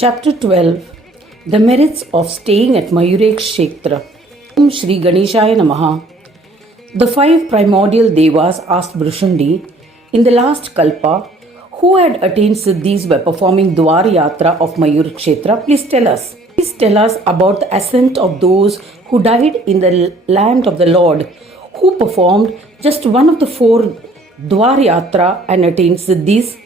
Chapter 12. The Merits of Staying at Mayure Kshetra. Om Shri Ganeshaya Namaha. The five primordial devas asked Bhrishundi, in the last kalpa, who had attained siddhis by performing Dwar Yatra of Mayur Kshetra? Please tell us. Please tell us about the ascent of those who died in the land of the Lord, who performed just one of the four Dwar Yatra and attained siddhis.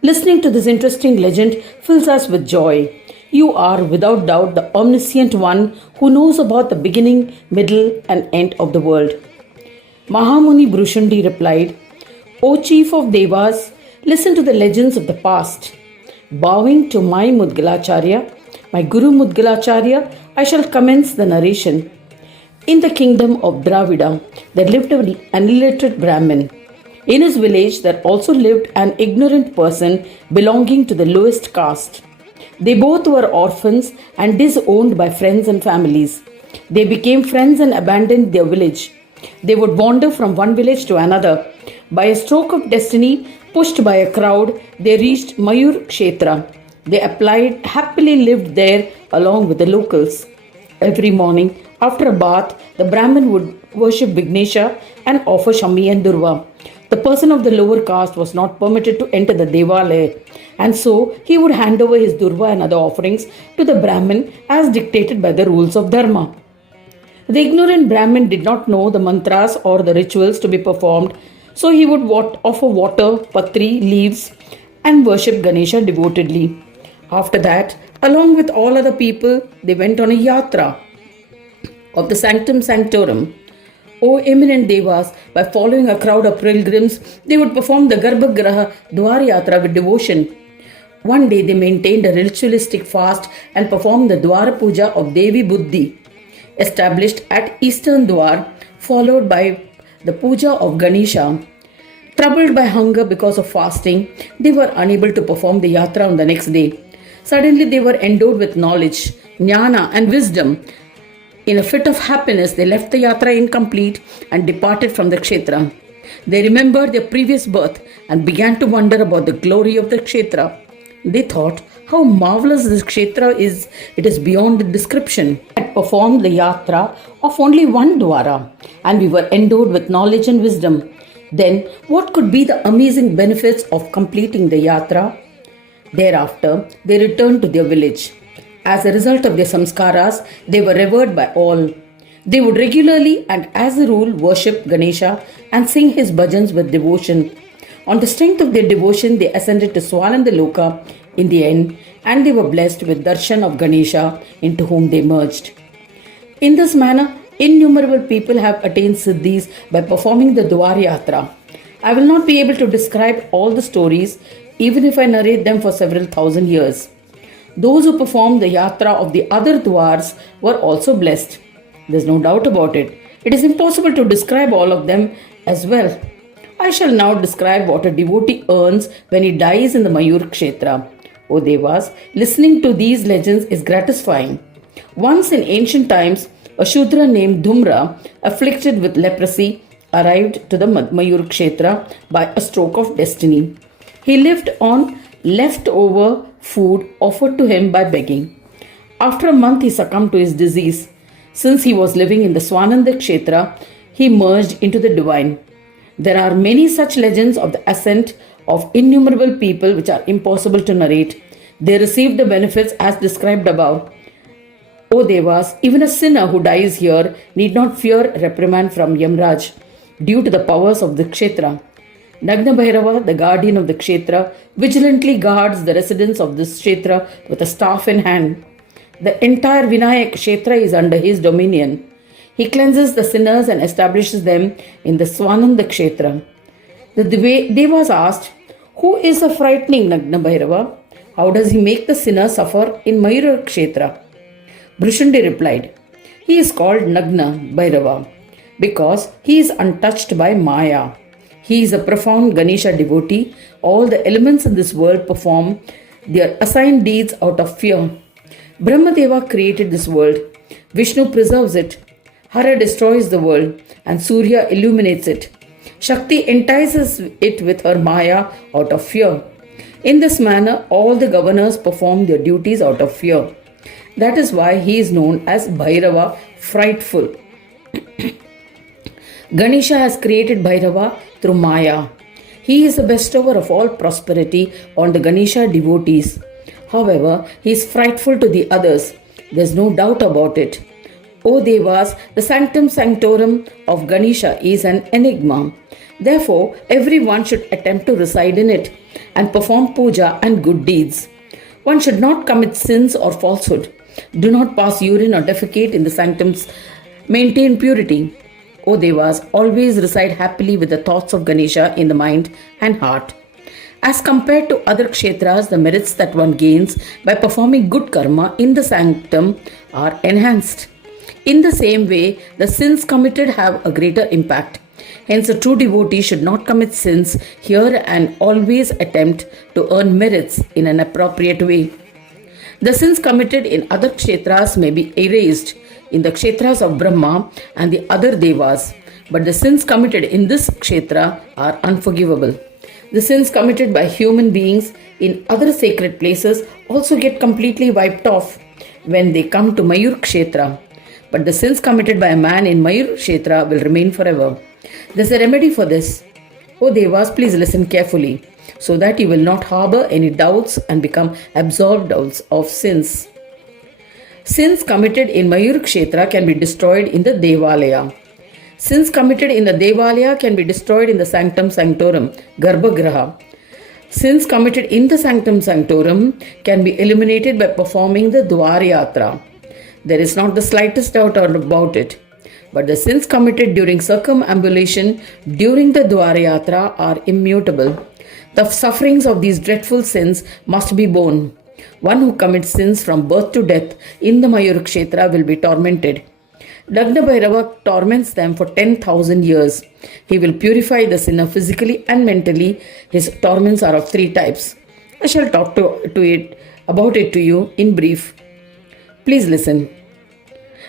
Listening to this interesting legend fills us with joy. You are without doubt the omniscient one who knows about the beginning, middle, and end of the world. Mahamuni Bhrishundi replied, O chief of Devas, listen to the legends of the past. Bowing to my Mudgalacharya, my Guru Mudgalacharya, I shall commence the narration. In the kingdom of Dravida, there lived an illiterate Brahmin. In his village, there also lived an ignorant person belonging to the lowest caste. They both were orphans and disowned by friends and families. They became friends and abandoned their village. They would wander from one village to another. By a stroke of destiny, pushed by a crowd, they reached Mayur Kshetra. They happily lived there along with the locals. Every morning, after a bath, the Brahmin would worship Vignesha and offer Shami and Durva. The person of the lower caste was not permitted to enter the Devalaya, and so he would hand over his Durva and other offerings to the Brahmin as dictated by the rules of Dharma. The ignorant Brahmin did not know the mantras or the rituals to be performed, so he would offer water, patri, leaves, and worship Ganesha devotedly. After that, along with all other people, they went on a yatra of the Sanctum Sanctorum. O eminent Devas, by following a crowd of pilgrims, they would perform the Garbhagriha Dwar Yatra with devotion. One day they maintained a ritualistic fast and performed the Dwar Puja of Devi Buddhi, established at Eastern Dwar, followed by the Puja of Ganesha. Troubled by hunger because of fasting, they were unable to perform the yatra on the next day. Suddenly they were endowed with knowledge, jnana and wisdom. In a fit of happiness, they left the yatra incomplete and departed from the kshetra. They remembered their previous birth and began to wonder about the glory of the kshetra. They thought, how marvelous this kshetra is, it is beyond description. We had performed the yatra of only one dwara, and we were endowed with knowledge and wisdom. Then, what could be the amazing benefits of completing the yatra? Thereafter, they returned to their village. As a result of their samskaras, they were revered by all. They would regularly and as a rule worship Ganesha and sing his bhajans with devotion. On the strength of their devotion, they ascended to Swanandaloka in the end, and they were blessed with darshan of Ganesha, into whom they merged. In this manner, innumerable people have attained siddhis by performing the Dwar Yatra. I will not be able to describe all the stories, even if I narrate them for several thousand years. Those who performed the yatra of the other dwars were also blessed. There's no doubt about it. It is impossible to describe all of them as well. I shall now describe what a devotee earns when he dies in the Mayur Kshetra. O Devas, listening to these legends is gratifying. Once in ancient times, a Shudra named Dhumra, afflicted with leprosy, arrived to the Mayur Kshetra by a stroke of destiny. He lived on leftover food offered to him by begging. After a month, he succumbed to his disease. Since he was living in the Swananda Kshetra, he merged into the divine. There are many such legends of the ascent of innumerable people which are impossible to narrate. They received the benefits as described above. O Devas, even a sinner who dies here need not fear reprimand from Yamraj due to the powers of the Kshetra. Nagna Bhairava, the guardian of the Kshetra, vigilantly guards the residents of this Kshetra with a staff in hand. The entire Vinayak Kshetra is under his dominion. He cleanses the sinners and establishes them in the Swananda Kshetra. The Devas asked, who is the frightening Nagna Bhairava? How does he make the sinner suffer in Mayur Kshetra? Bhrishundi replied, he is called Nagna Bhairava because he is untouched by Maya. He is a profound Ganesha devotee. All the elements in this world perform their assigned deeds out of fear. Brahmadeva created this world. Vishnu preserves it. Hara destroys the world and Surya illuminates it. Shakti entices it with her Maya out of fear. In this manner, all the governors perform their duties out of fear. That is why he is known as Bhairava, frightful. Ganesha has created Bhairava through Maya. He is the bestower of all prosperity on the Ganesha devotees. However, he is frightful to the others. There is no doubt about it. O Devas, the sanctum sanctorum of Ganesha is an enigma. Therefore, everyone should attempt to reside in it and perform puja and good deeds. One should not commit sins or falsehood. Do not pass urine or defecate in the sanctums. Maintain purity. O Devas, always reside happily with the thoughts of Ganesha in the mind and heart. As compared to other kshetras, the merits that one gains by performing good karma in the sanctum are enhanced. In the same way, the sins committed have a greater impact. Hence, a true devotee should not commit sins here and always attempt to earn merits in an appropriate way. The sins committed in other kshetras may be erased in the kshetras of Brahma and the other devas, but the sins committed in this kshetra are unforgivable. The sins committed by human beings in other sacred places also get completely wiped off when they come to Mayur Kshetra. But the sins committed by a man in Mayur Kshetra will remain forever. There is a remedy for this. O Devas, please listen carefully so that you will not harbor any doubts and become absolved of sins. Sins committed in Mayur Kshetra can be destroyed in the Devalaya. Sins committed in the Devalaya can be destroyed in the Sanctum Sanctorum, Garbhagraha. Sins committed in the Sanctum Sanctorum can be eliminated by performing the Dwaryatra. There is not the slightest doubt about it. But the sins committed during circumambulation during the Dwaryatra are immutable. The sufferings of these dreadful sins must be borne. One who commits sins from birth to death in the Mayur Kshetra will be tormented. Nagna Bhairava torments them for 10,000 years. He will purify the sinner physically and mentally. His torments are of three types. I shall talk about it to you in brief. Please listen.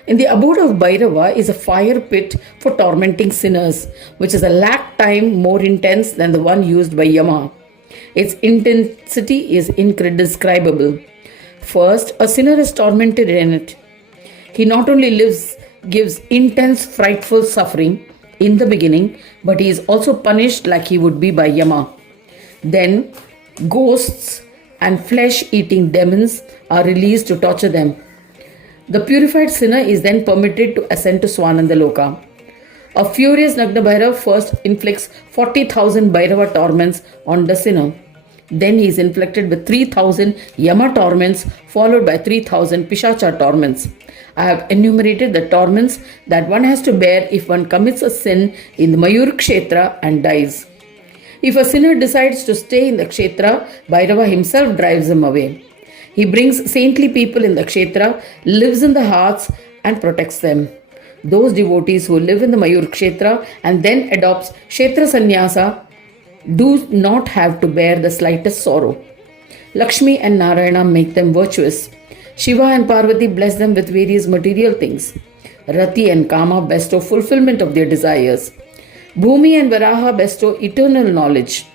In the abode of Bhairava is a fire pit for tormenting sinners, which is a lakh times more intense than the one used by Yama. Its intensity is indescribable. First, a sinner is tormented in it. He not only gives intense, frightful suffering in the beginning, but he is also punished like he would be by Yama. Then, ghosts and flesh-eating demons are released to torture them. The purified sinner is then permitted to ascend to Swananda Loka. A furious Nagna Bhairava first inflicts 40,000 Bhairava torments on the sinner. Then he is inflicted with 3,000 Yama torments followed by 3,000 Pishacha torments. I have enumerated the torments that one has to bear if one commits a sin in the Mayur Kshetra and dies. If a sinner decides to stay in the Kshetra, Bhairava himself drives him away. He brings saintly people in the Kshetra, lives in the hearts and protects them. Those devotees who live in the Mayur Kshetra and then adopts Kshetra Sannyasa do not have to bear the slightest sorrow. Lakshmi and Narayana make them virtuous. Shiva and Parvati bless them with various material things. Rati and Kama bestow fulfillment of their desires. Bhumi and Varaha bestow eternal knowledge.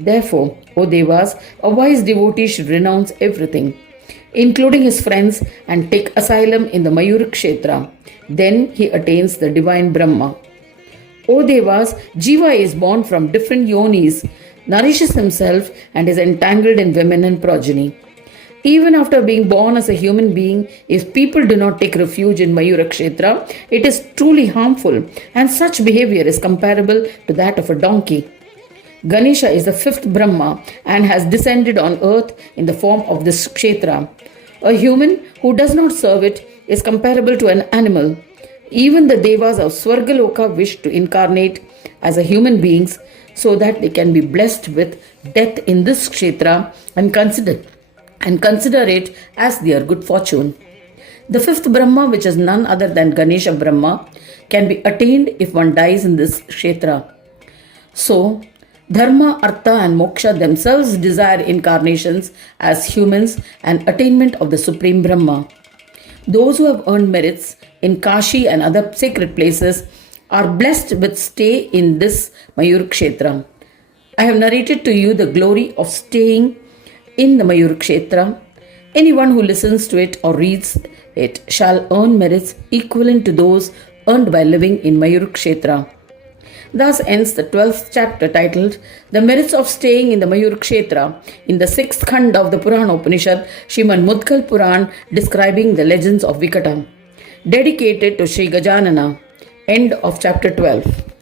Therefore, O Devas, a wise devotee should renounce everything, including his friends, and take asylum in the Mayur Kshetra. Then he attains the divine Brahma. O Devas, Jiva is born from different yonis, nourishes himself, and is entangled in women and progeny. Even after being born as a human being, if people do not take refuge in Mayura Kshetra, it is truly harmful, and such behavior is comparable to that of a donkey. Ganesha is the fifth Brahma and has descended on earth in the form of this Kshetra. A human who does not serve it is comparable to an animal. Even the Devas of Swargaloka wish to incarnate as a human beings so that they can be blessed with death in this Kshetra and consider it as their good fortune. The fifth Brahma, which is none other than Ganesha Brahma, can be attained if one dies in this Kshetra. So, Dharma, Artha and Moksha themselves desire incarnations as humans and attainment of the Supreme Brahma. Those who have earned merits in Kashi and other sacred places are blessed with stay in this Mayur Kshetra. I have narrated to you the glory of staying in the Mayur Kshetra. Anyone who listens to it or reads it shall earn merits equivalent to those earned by living in Mayur Kshetra. Thus ends the 12th chapter titled The Merits of Staying in the Mayur Kshetra in the 6th Khanda of the Purana Upanishad, Srimad Mudgal Puran, describing the legends of Vikata. Dedicated to Sri Gajanana. End of chapter 12.